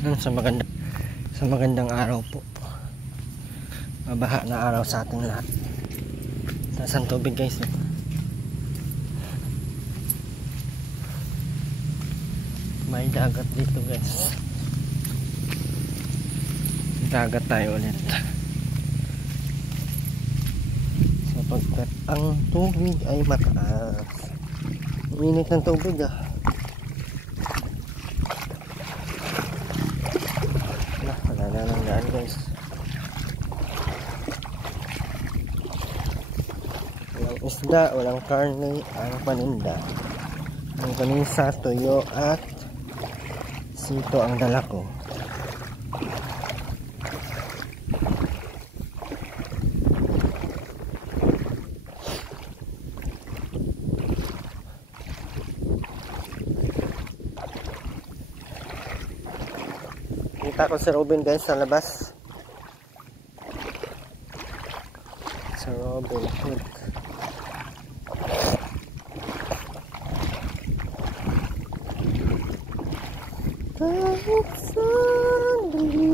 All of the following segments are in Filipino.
Sa magandang araw po. Mabaha na araw sa ating lahat. Taas ang tubig guys. May dagat dito guys. Dagat tayo ulit. Sapagkat ang tubig ay mataas. Init ng tubig ah. Wala na lang daan guys. Walang isda, walang karne, ang paninda. Ang panisa, tuyo at sito ang dala ko. Kita ko si Robin guys sa labas. Sa Robin Hood. Kahit sandali,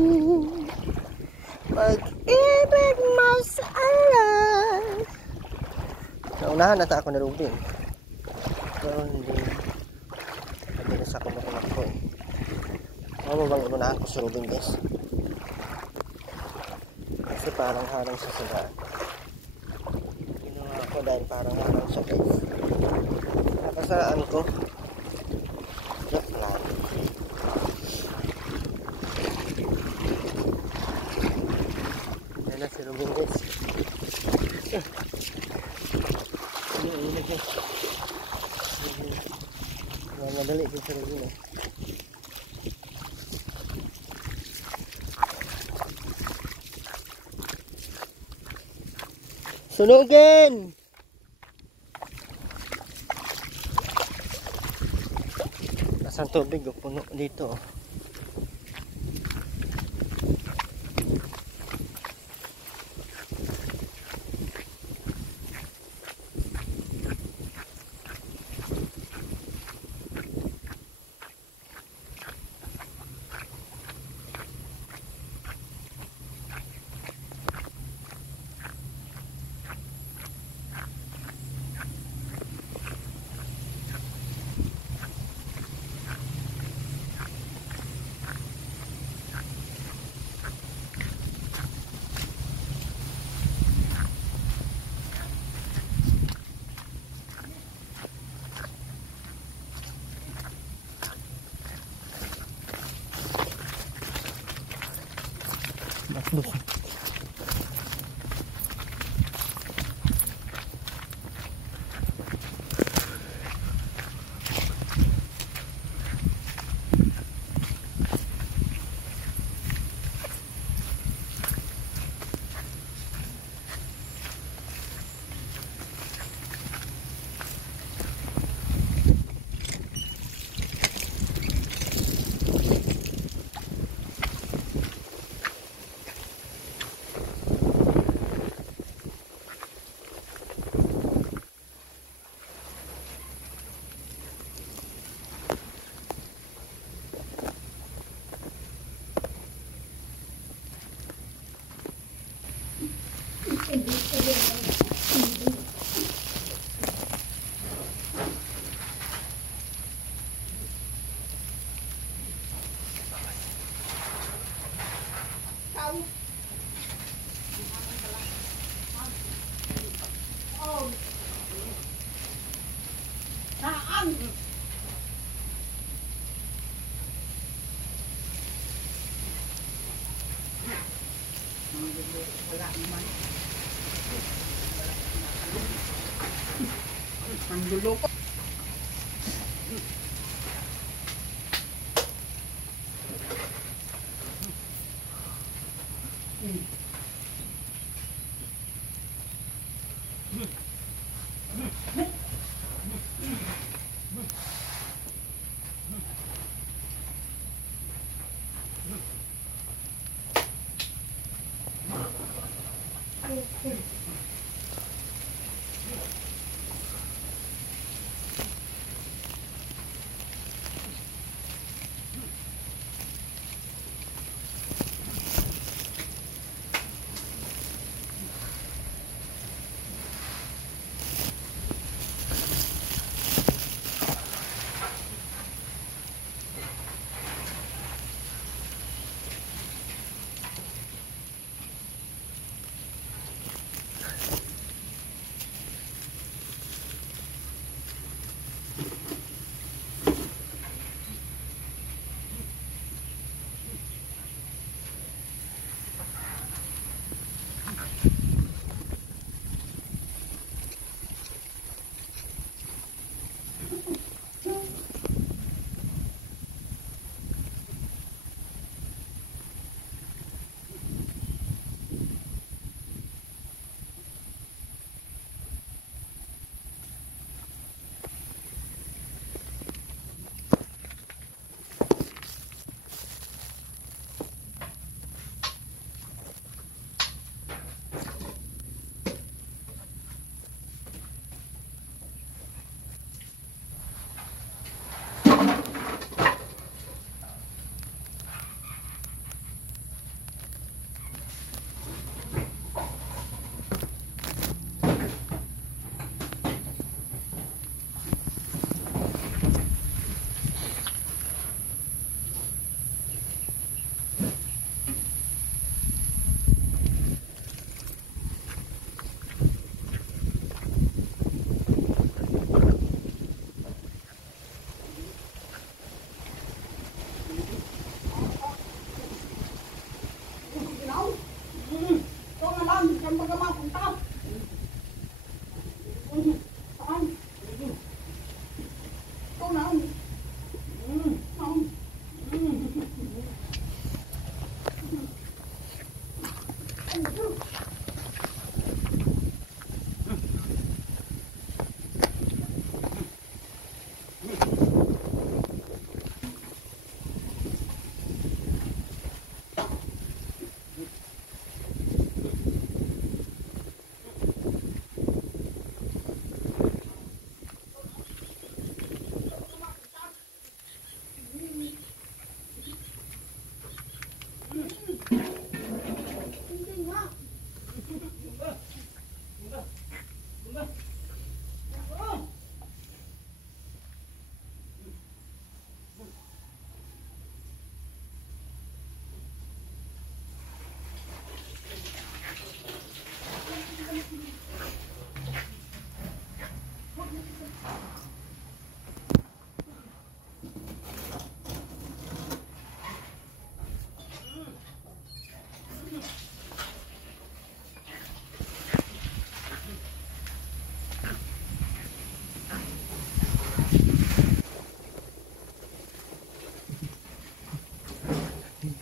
pag-ibig mo sa alas. Naunahan nata ako na Robin. Pero hindi sa kumukunak ko eh. Ano bang inunahan ko sa Robin guys? Kasi parang harang siya sa daan. Ginawa ko dahil parang harang siya guys. Nakasaraan ko. Joke lang. Yan na si Robin guys. Ini guys. Madali din si Robin eh. Sunugin! Nasaan tubig o puno dito? Look. Wala naman. Ang dulo ko.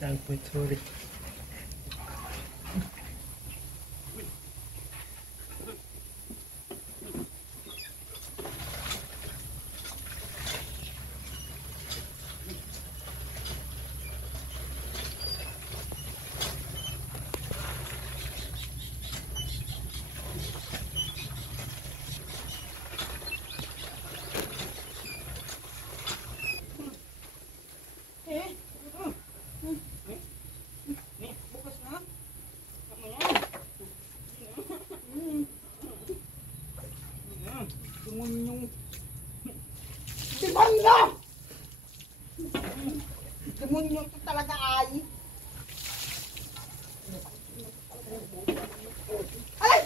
Tagpo't, sorry. Demonyo! Demonyo ito talaga ay. Ay!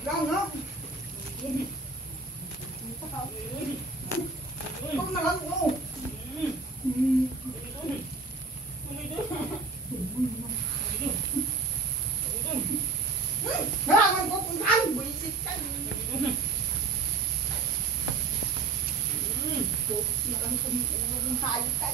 Lang, ha? Ito na lang, oh. Maraming pupuntahan, buisit ka. Focus na lang kung hayop ka.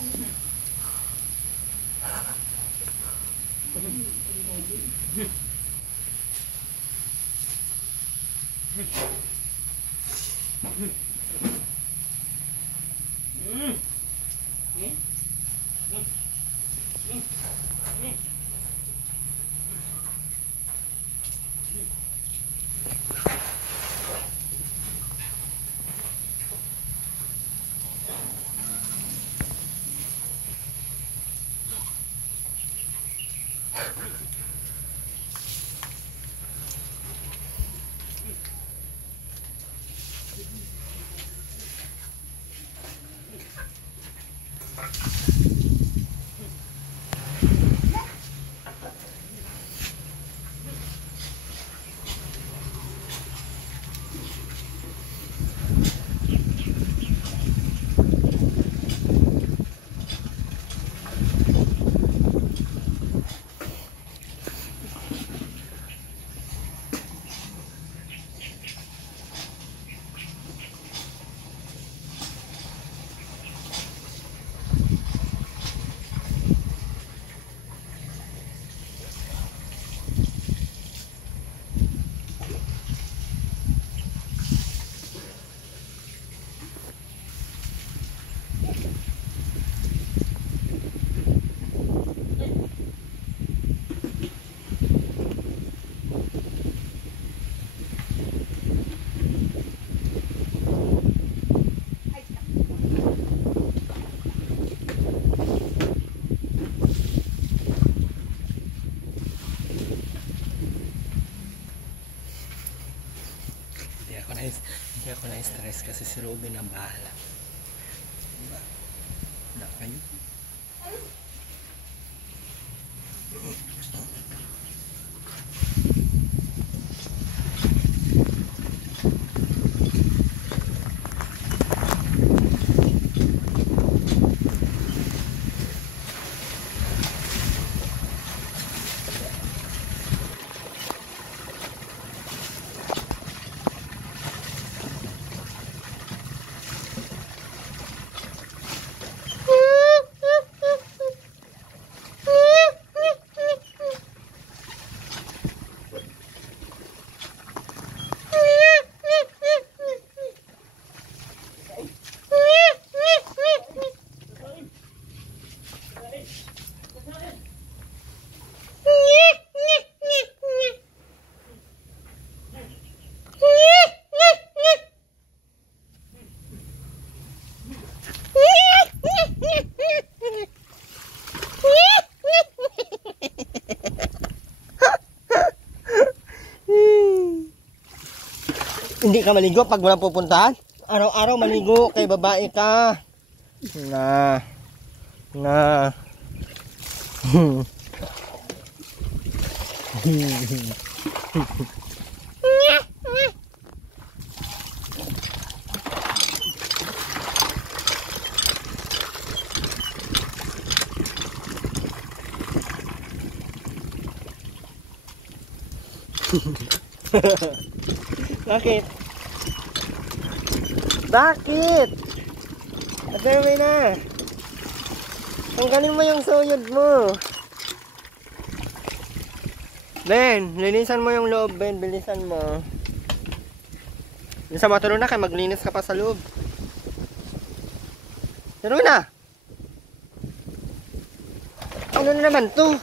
Hindi ako na-stress kasi si Robin ang bahala. Diba? Wala kayo. Hindi ka maligo pag walang pupuntahan? Araw-araw maligo kay babae ka. Na. Bakit? Bakit? Atay mo na. Tanggalin mo yung suyod mo. Ben, linisan mo yung loob, Ben. Bilisan mo. Bilisan mo, tulong na kayo. Maglinis ka pa sa loob. Tulong na. Ano na naman to?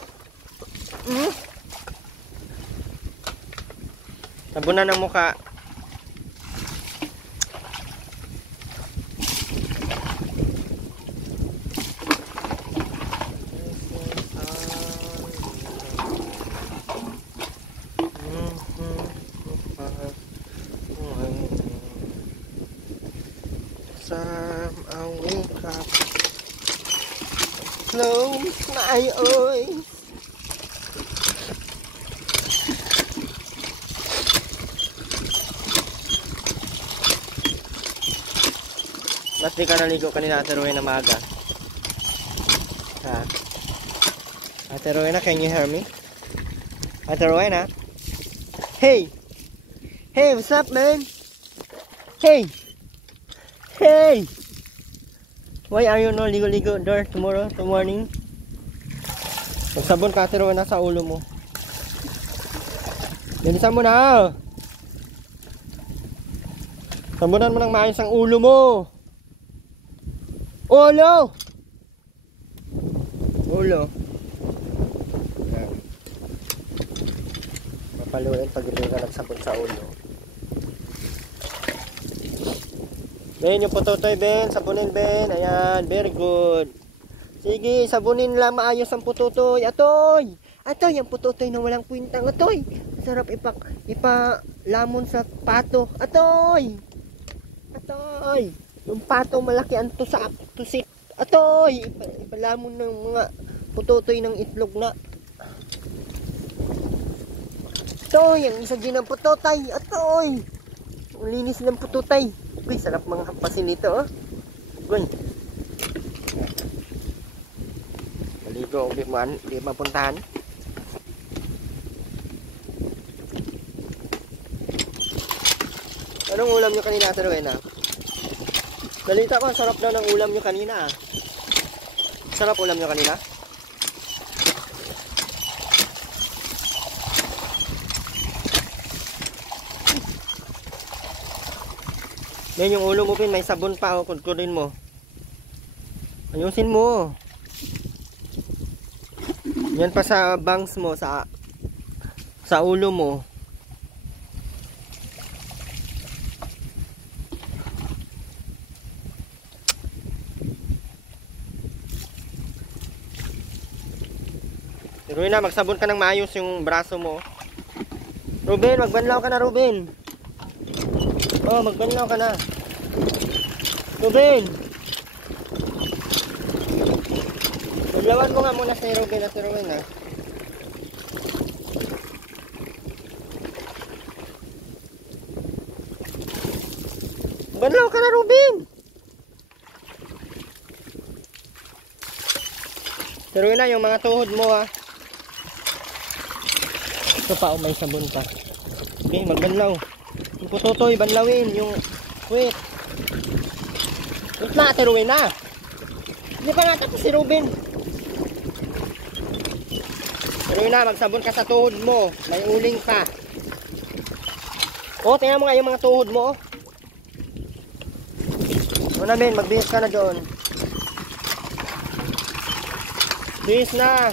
Sabunan ng mukha. I wake up, close my eyes. Ba't di ka naligo kanina, Ate Rowena, na maaga? Ha? Ate Rowena, can you hear me? Ate Rowena? Hey! Hey, what's up, man? Hey! Hey! Why are you no ligo-ligo there tomorrow, morning? Magsabon ka, Ate Rowena, sa ulo mo. Linisan mo na! Sabunan mo ng maayos ang ulo mo! Ulo! Ulo. Mapaluin pag hindi ka nagsabon sa ulo. Ben, yung putotoy, Ben. Sabunin, Ben. Ayan, very good. Sige, sabunin lang maayos ang putotoy. Atoy! Atoy, ang putotoy na walang kwintang. Atoy! Sarap ipalamon sa pato. Atoy! Atoy! Yung pato malaki ang tusit. Atoy! Ipalamon ng mga putotoy ng itlog na. Atoy! Ang isa din ng putotoy. Atoy! Ang linis ng putotoy. Uy, sarap mga kapasin dito, oh. Uy. Maligo, di mapuntahan. Anong ulam nyo kanina, Ate Rowena? Balita ko, sarap daw ng ulam nyo kanina. Sarap ulam nyo kanina? Yan yung ulo mo, Pin, may sabon pa, oh, kudkurin mo. Ayusin mo. Yan pa sa bangs mo, sa ulo mo. Rowena, magsabon ka ng maayos yung braso mo. Ruben, magbanlaw ka na, Ruben. Oh, magbanlaw ka na. Ruben! Maglawan mo nga muna si Ruben at si Rowena. Banlaw ka na, Ruben! Si Rowena, yung mga tuhod mo, ha. Ito pa, may sabon pa. Okay, magbanlaw. Yung putotoy, banlawin. Yung wait. Wait na, Ate Rowena. Hindi pa nga tapos si Ruben. Ate Rowena, magsabon ka sa tuhod mo. May uling pa. Oh, tingnan mo nga yung mga tuhod mo, oh. O na, Ben, magbihis ka na doon. Bihis na.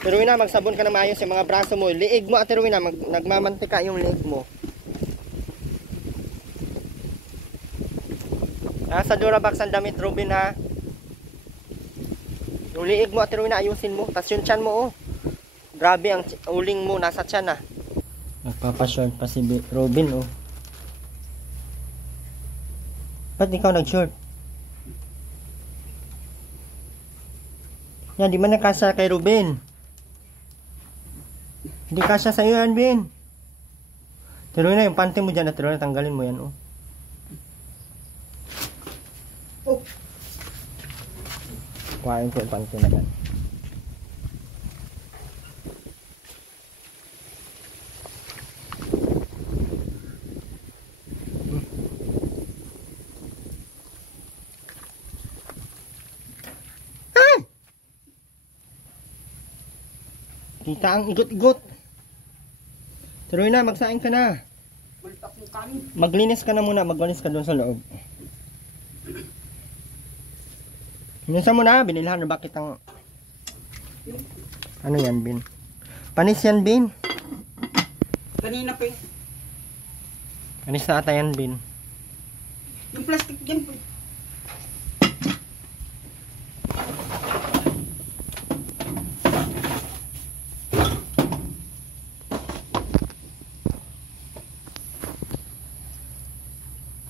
Ate Rowena, magsabon ka na maayos yung mga braso mo. Liig mo, Ate Rowena, nagmamantika yung liig mo. Sa Durabox ang damit, Ruben, ha. Yung liig mo, Ate Rowena, ayusin mo. Tapos yung tiyan mo, oh. Grabe, ang uling mo, nasa tiyan, ha. Nagpapashort pa si Robin, oh. Ba't ikaw nag-short? Yan, di man nakasa kay Robin. Hindi kasya sa'yo yan, Ben. Tuloy na yung panty mo dyan at tuloy na tanggalin mo yan, oh. Oh. Kuhain ko yung panty na yan. Kita ang igot-igot. Tuloy na, magsaing ka na. Balitak yung kanin. Maglinis ka na muna, maglinis ka doon sa loob. Minsan mo na, binilhan na bakit ang... Ano yan, Bin? Panis yan, Bin. Kanina pa eh. Panis na ata yan, Bin. Yung plastic dyan po.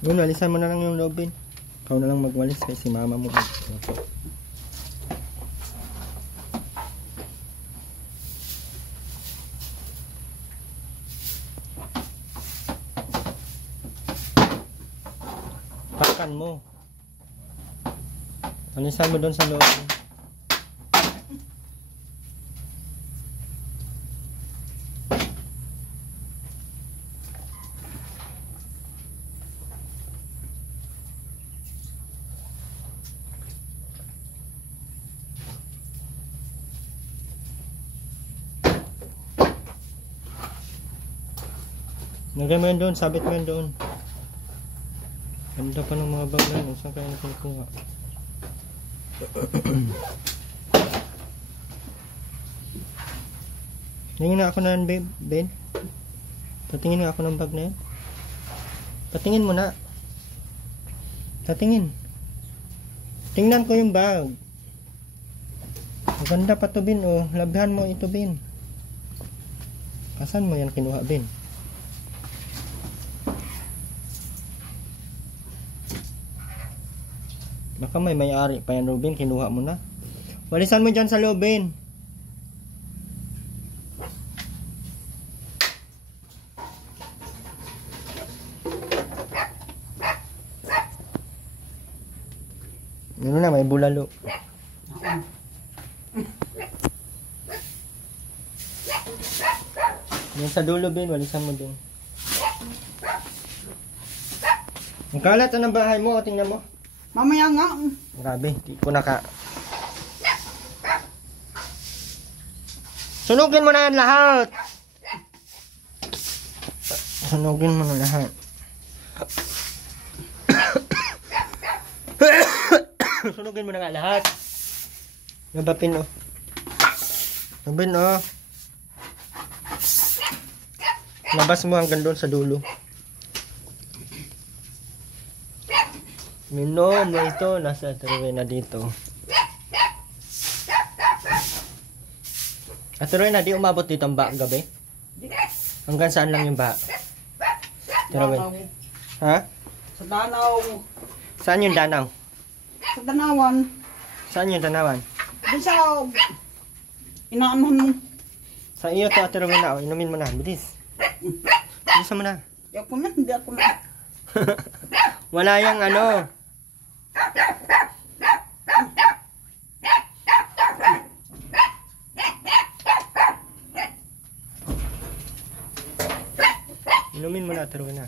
Yun, walisan mo na lang yung loob, Bin. Ikaw na lang magwalis kasi si mama mo. Pakan mo. Walisan mo doon sa loob. Lagay mo yan doon, sabit mo yan doon. Ganda pa ng mga bag na yun. Saan kaya nakukuha? Tingin na ako na yan, babe. Ben. Patingin na ako ng bag na yan. Patingin mo na. Patingin. Tingnan ko yung bag. Maganda pa to, Ben. Oh, labihan mo ito, Ben. Kasan mo yan kinuha, Ben? Baka may may-ari pa yan, Robin. Kinuha mo na. Walisan mo dyan sa loob, Ben. Yun na, may bulalo. Yan sa dulo, Ben. Walisan mo din. Ang kalat na ng bahay mo. Tingnan mo. Mamaya nga. Grabe, di ko naka... Sunugin mo na yan lahat! Sunugin mo na lahat. Sunugin mo na nga lahat. Nabapin, oh. Nabapin, oh. Labas mo hanggang doon sa dulo. Minom mo ito, nasa tuloy na dito. At tuloy na, di umabot dito ang bak gabi? Hanggang saan lang yung bak? Tuloy. Ha? Sa Danaw. Saan yung Danaw? Sa Danawan. Saan yung Danawan? Doon sa... Inaanahan mo. Sa iyo to, tuloy na. Inumin mo na, bilis. Bilisan mo na. Ako na, hindi ako na. Wala yung ano. Inumin mo na, tuloy na.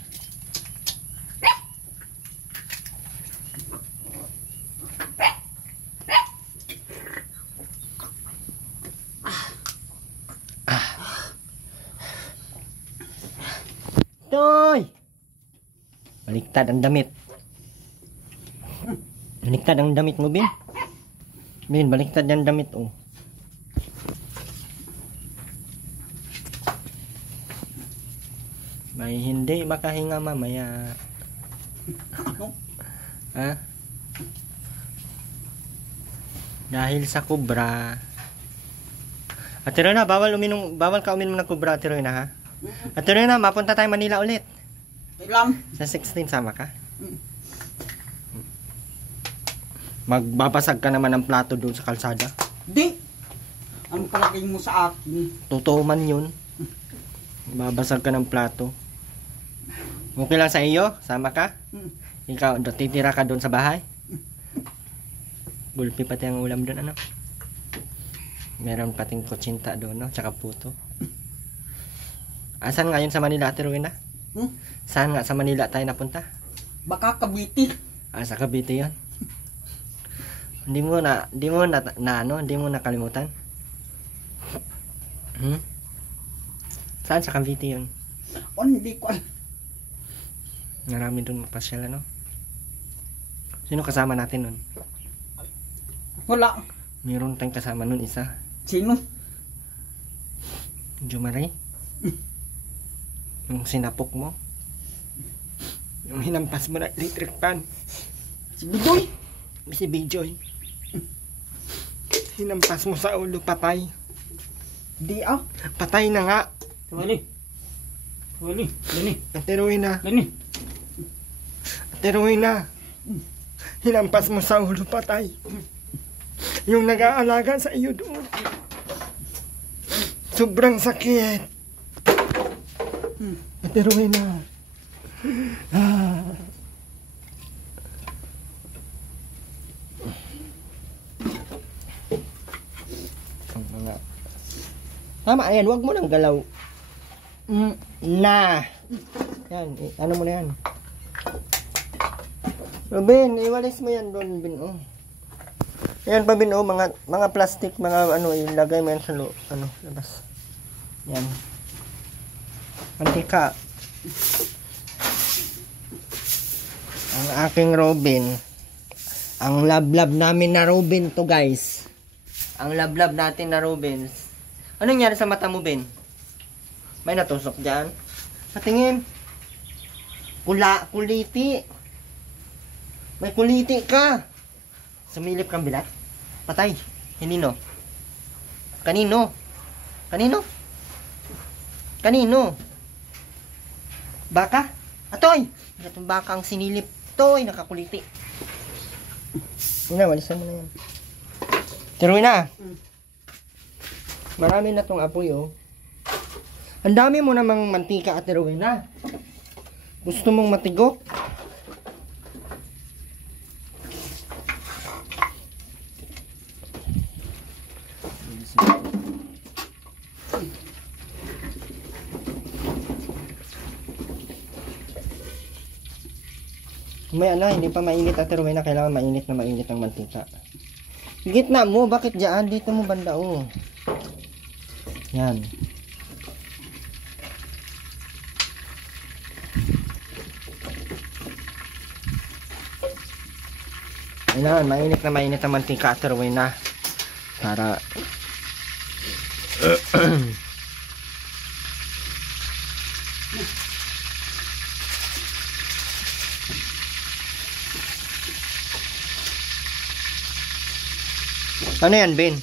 Toy! Baliktad ang damit. Baliktad ang damit mo, Bin. Bin, baliktad yung damit, oh. May hindi makahinga mamaya. Ha? Dahil sa kubra. At tiro na, bawal ka uminom ng kubra, tiro na, ha? At tuloy na, mapunta tayo Manila ulit. Kailan? Sa 16, sama ka? Magbabasag ka naman ng plato doon sa kalsada. Di. Ang palagay mo sa akin? Totoo man yun. Babasag ka ng plato. Okay lang sa iyo? Sama ka? Ikaw, titira ka doon sa bahay? Gulpi pati ang ulam doon, ano? Meron pating kutsinta doon, no? Tsaka puto. Saan nga yun sa Manila, Ate Rowena? Saan nga sa Manila tayo napunta? Baka Cavite. Sa Cavite yun. Hindi mo nakalimutan? Saan sa Cavite yun? Hindi ko alam. Marami doon mapasyal, ano? Sino kasama natin nun? Wala. Meron tayong kasama nun isa. Sino? Jumare? Yung sinapok mo? Yung hinampas mo na electric pan? Si Bijoy. Si Bijoy. Hinampas mo sa ulo, patay. Di Patay na nga. Wali. Ate Rowena. Lini. Ate Rowena. Hinampas mo sa ulo, patay. Yung nag-aalaga sa iyo doon. Sobrang sakit. Ate Rowena. Tama, ayan, wag mo nang galaw. Na. Yan, ano mo na yan. Robin, iwalis mo yan doon, Bin. Oh. Yan pa, Bin. Oh, mga plastic, mga ano, ilagay mo yan sa labas. Yan. Mantika. Ang aking Robin. Ang love-love namin na Robin to, guys. Ang love-love natin na Robin. Anong nangyari sa mata mo, Ben? May natusok dyan? Patingin. Kuliti. May kuliti ka. Sumilip kang bilat. Patay. Kanino? Baka? Atoy! Itong baka ang sinilip. Toy, nakakuliti. Yun na, walisan mo na yan. Tiruin na. Marami na tong apoy, oh. Ang dami mo namang mantika, Ate Rowena. Gusto mong matigok? May hindi pa mainit, Ate Rowena. Kailangan mainit ang mantika. Gitna mo, bakit dyan? Dito mo banda, oh. Yan. Kailangan mainit ang mantika, Ate Rowena. Para ano yan, Ben?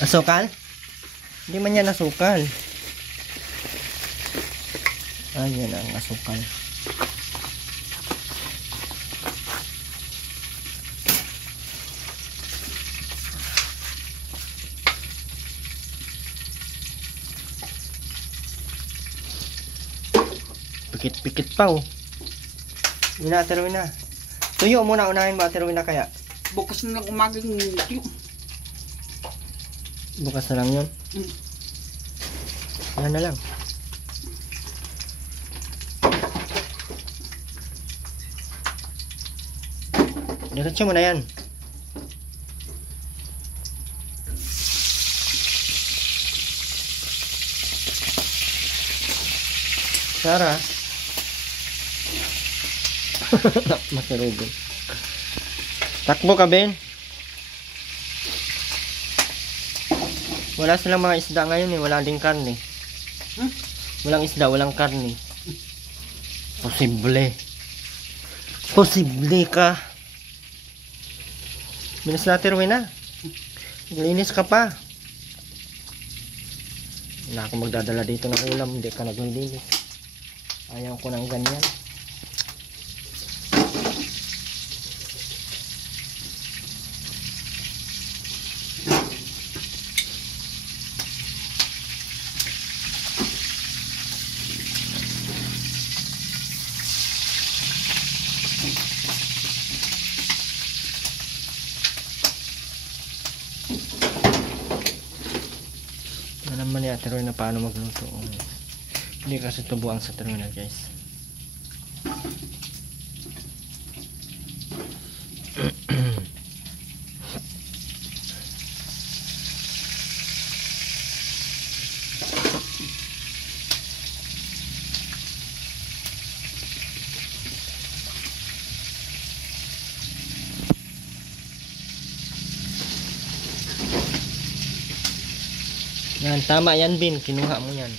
Asukal? Hindi man yan asukal. Ayan ang asukal. Pikit-pikit pa, oh. Yun na, Ate Rowena. Tuyo muna, unahin mo, Ate Rowena, kaya. Bukas na lang umagang tuyo. Bukas na lang yun. Yan na lang. Diretso mo na yan. Sarah. Makarugol. Takbo ka, Ben. Wala silang mga isda ngayon, eh. Wala ding karne. Walang isda, walang karne. Posible. Posible ka. Bilis natin, Rowena. Linis ka pa. Na ako magdadala dito ng ulam, hindi ka naglilinis. Ayaw ko ng ganyan. Naman ni Ate Roy na paano magluto. Hindi kasi tubuang sa terminal, guys. Yan, tama yan, Bin. Kinuha mo yan.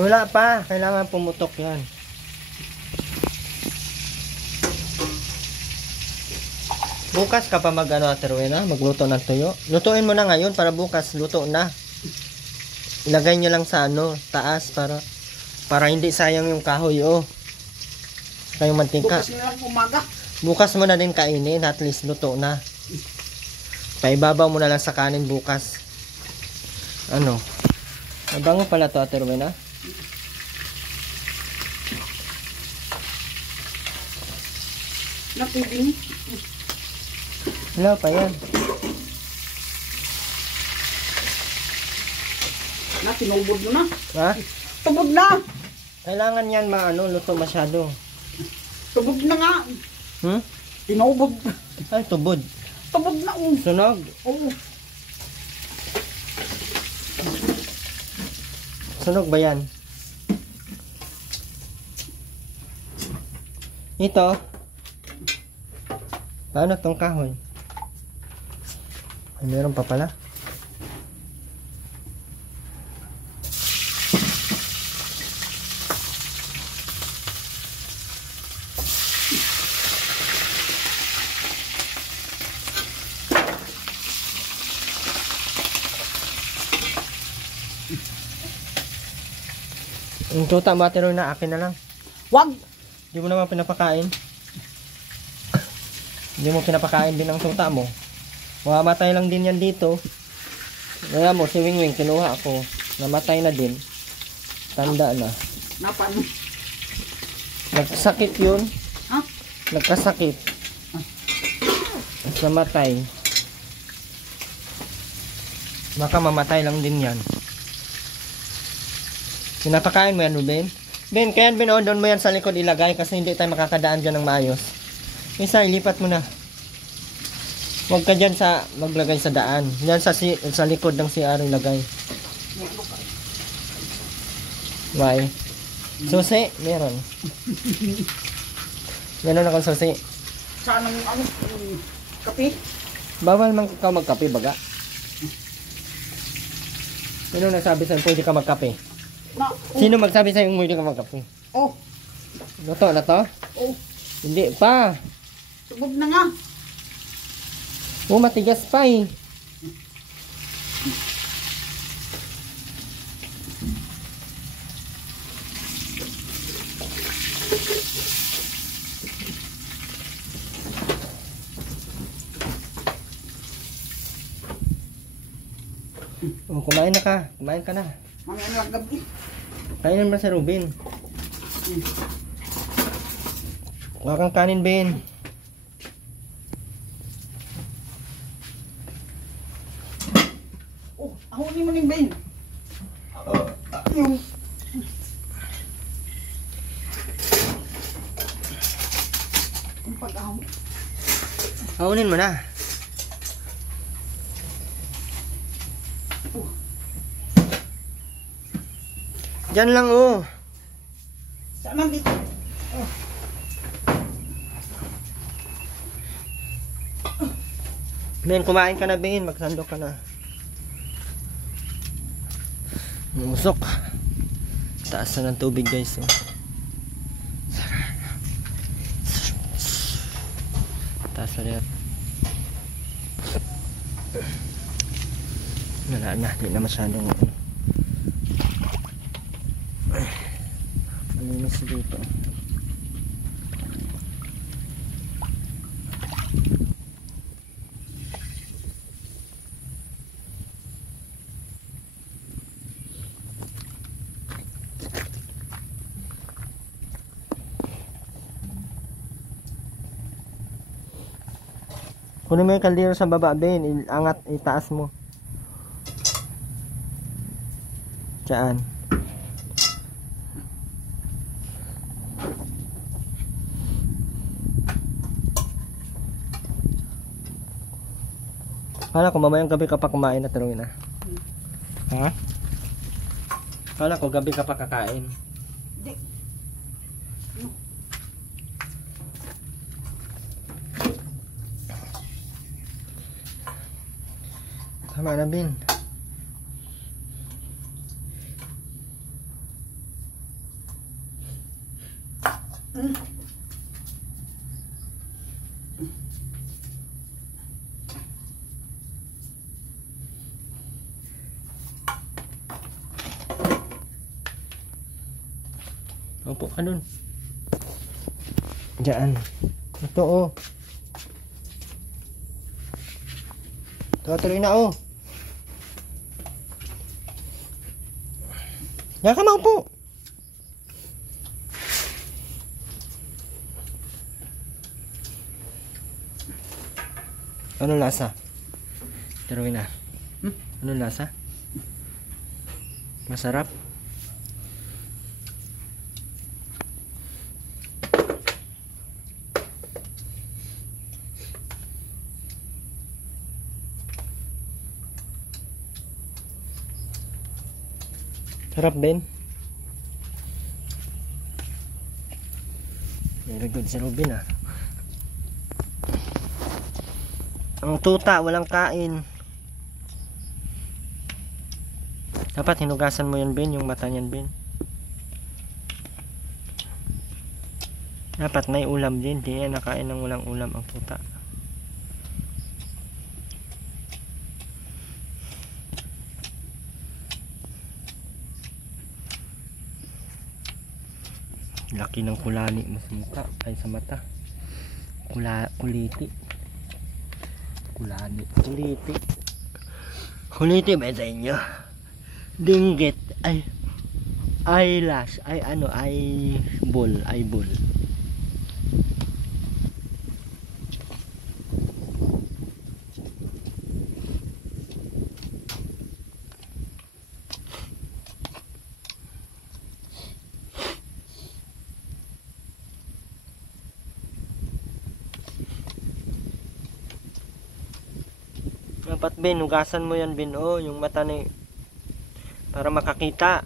Wala pa. Kailangan pumutok yan. Bukas ka pa mag-ano, Ate Rowena, magluto ng tuyo. Lutuin mo na ngayon para bukas luto na. Ilagay nyo lang sa ano, taas para hindi sayang yung kahoy, oh. Saka yung mantika. Bukas na lang umaga. Bukas mo na din kainin, at least luto na. Paibabaw mo na lang sa kanin bukas. Ano? Mabango pala to, Ate Rowena. Napibing. Wala pa yan. Tinubod mo na. Ha? Tubod na. Kailangan yan luto masyado. Tubod na nga. Tinubod. Ay, tubod. Tubod na. Sunog. Oo. Sunog ba yan? Ito. Paano tong kahoy? Ay, meron pa pala. Yung tuta mo, Ate Roy, na akin na lang. Wag. Hindi mo naman pinapakain. Hindi mo pinapakain din ang tuta mo. Mamamatay lang din yan dito. Kaya mo, si Wingwing, kinuha ako. Namatay na din. Tanda na. Napano? Nagkasakit yun. Ha? Nagkasakit. Namatay. Baka mamatay lang din yan. Pinapakain mo yan, Ben? Ben, kaya Ben, doon mo yan sa likod ilagay kasi hindi tayo makakadaan dyan ng maayos. Isa, ilipat mo na. Huwag ka dyan maglagay sa daan. Dyan sa likod ng CR ilagay. Why? Susi? Meron. Meron akong susi. Saan ang kape? Bawal man ka magkape, baga. Sino nagsabi sa'yo pwede ka magkape? Sino magsabi sa'yo pwede ka magkape? Oh. Luto na to? Oh. Hindi pa. Tubog na nga. Oh, matigas pa eh. Oh, kumain na ka. Kumain ka na. Mamaya na lang gabi. Kainin mo sa Rubin. Huwag kang kanin, Ben. Oh, ahuli mo ni Ben. Yung pag-ahon. Haunin mo na. Diyan lang, oh. Saan nandito? Oh. Ben, kumain ka na, Ben. Magsando ka na. Umusok. Taas na ng tubig guys. Oh. Taas na rin. Wala na. Di na masyadong malinis dito. Kunin mo yung kaldero sa baba, Ben. Angat, itaas mo. Diyan. Kala ko mamayang gabi ka pa kumain na tanungin na. Ha? Kala ko gabi ka pa kakain. Tama na, Ben. Opo ka dun. Diyan. Ito oh. Tuloy na oh. Yan ka maupo. Ano lasa? Tuloy na. Ano lasa? Masarap? Sarap din. Very good si Robin ah. Ang tuta walang kain. Dapat hinugasan mo yan, Ben, yung mata niyan, Ben. Dapat may ulam din. Di yan nakain ng walang ulam ang tuta. Laki ng kulani mo sa mukha ay sa mata. Kuliti. Kulani. Kuliti ba sa inyo? Dinggit ay eyelash ay ano ay eyeball. Dapat, Ben, hugasan mo yan, Ben, oh, yung mata ni para makakita.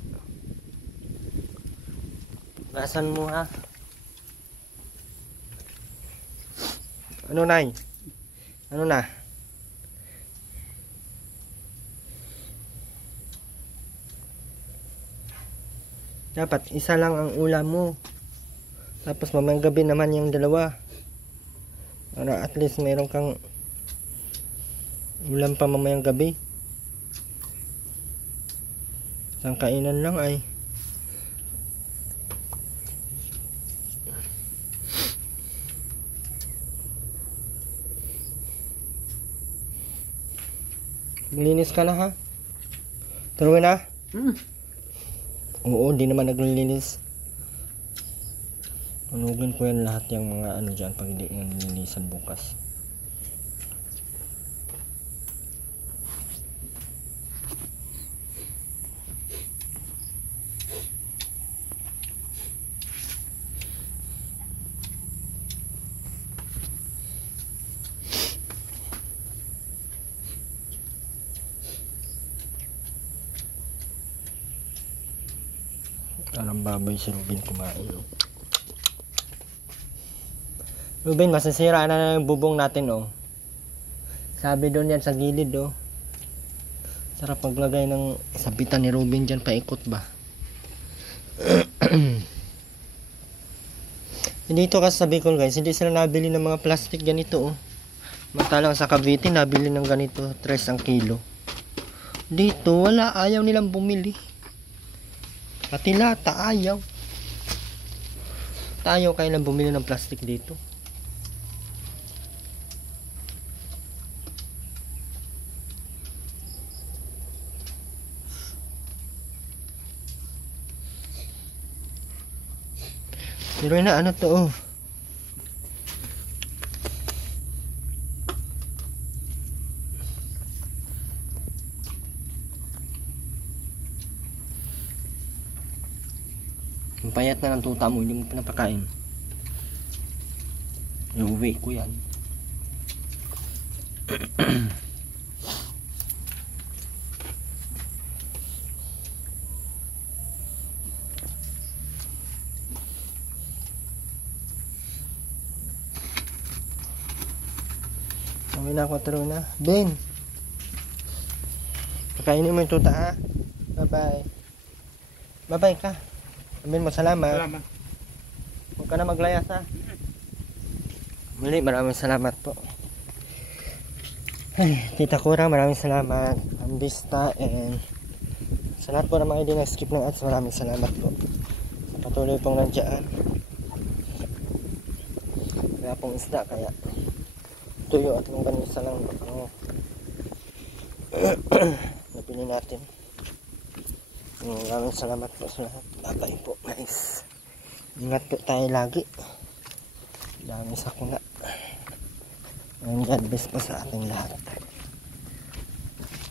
Hugasan mo, ha. Ano, Nay? Ano na? Dapat isa lang ang ulam mo. Tapos mamayang gabi naman yung dalawa. Para at least meron kang ulam pa mamayang gabi. Isang kainan lang ay maglinis ka na, ha? Tuloy na? Oo, hindi naman naglilinis. Unugin ko yan lahat yung mga ano dyan pag hindi yung nilinisan bukas. Parang baboy si Ruben kumain. Ruben, masisira na yung bubong natin, oh. Sabi doon yan sa gilid, oh. Sarap paglagay ng sabitan ni Robin dyan, paikot ba. Dito kasi sa Bicol guys, hindi sila nabili ng mga plastic ganito oh. Matalang sa Cavite nabili ng ganito 3 ang kilo. Dito wala, ayaw nilang bumili. Pati lata ayaw. Ayaw kayo lang bumili ng plastic dito. Pero na ano to oh. Ang payat na ng tuta mo, hindi mo pinapakain. Iuwi ko yan. Kami na ako taro na. Ben! Pakainin mo yung tuta ha. Bye bye. Bye bye ka. Amin mo salamat. Salamat. Huwag ka na maglayas ha. Muli maraming salamat po. Ay, Tita Cora maraming salamat. Ambista and sa lahat po ng mga hindi na-skip ng ads maraming salamat po. Sa patuloy pong nandiyan. Kaya pong isda kaya tuyo at longganisa lang ang nabili natin. Maraming salamat po sa lahat. Bye po guys. Ingat po tayo lagi. Dami sa kuna. And God bless po sa ating lahat.